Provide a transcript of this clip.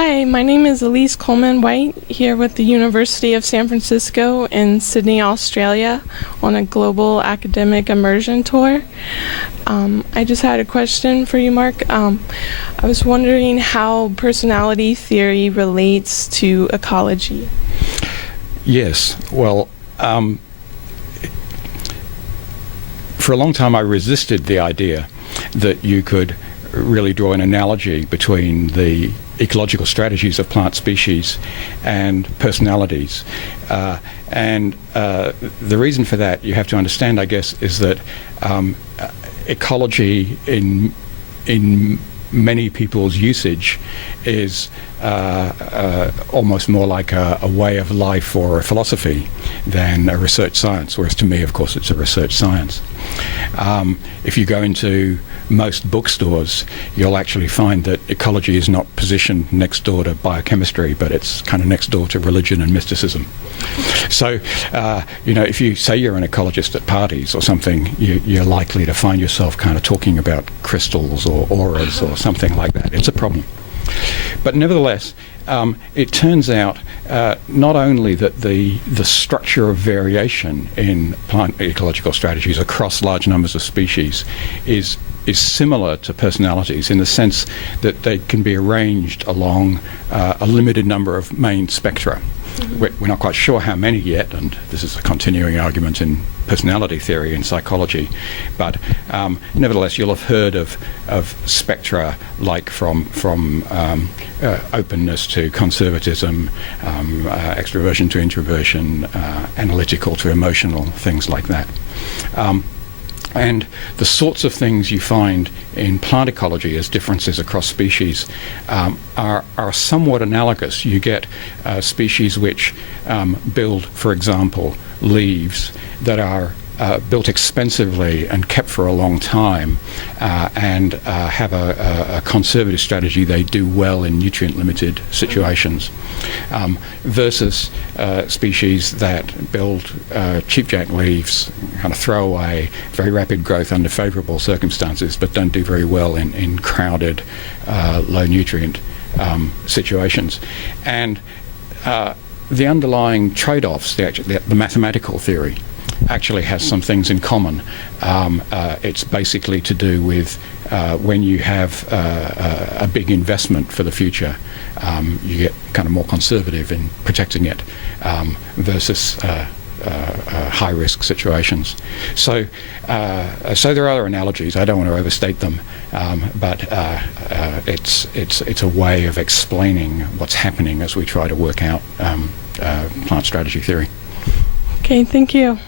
Hi, my name is Elise Coleman-White, here with the University of San Francisco in Sydney, Australia, on a global academic immersion tour. I just had a question for you, Mark. I was wondering how personality theory relates to ecology. Yes, well, for a long time I resisted the idea that you could really draw an analogy between the ecological strategies of plant species and personalities. And the reason for that, you have to understand, I guess, is that ecology in many people's usage is almost more like a way of life or a philosophy than a research science, whereas to me, of course, it's a research science. If you go into most bookstores, you'll actually find that ecology is not positioned next door to biochemistry, but it's kind of next door to religion and mysticism. So, if you say you're an ecologist at parties or something, you're likely to find yourself kind of talking about crystals or auras or something like that. It's a problem. But nevertheless, it turns out not only that the structure of variation in plant ecological strategies across large numbers of species is similar to personalities in the sense that they can be arranged along a limited number of main spectra. We're not quite sure how many yet, and this is a continuing argument in personality theory and psychology, but nevertheless you'll have heard of spectra like from openness to conservatism, extroversion to introversion, analytical to emotional, things like that. And the sorts of things you find in plant ecology as differences across species are somewhat analogous. You get species which build, for example, leaves that are built expensively and kept for a long time and have a conservative strategy. They do well in nutrient-limited situations. Versus species that build cheapjack leaves, kind of throw away, very rapid growth under favourable circumstances, but don't do very well in crowded, low nutrient situations. And the underlying trade-offs, the mathematical theory, actually has some things in common. It's basically to do with when you have a big investment for the future, you get kind of more conservative in protecting it versus high-risk situations. So there are other analogies. I don't want to overstate them, but it's a way of explaining what's happening as we try to work out plant strategy theory. Okay, thank you.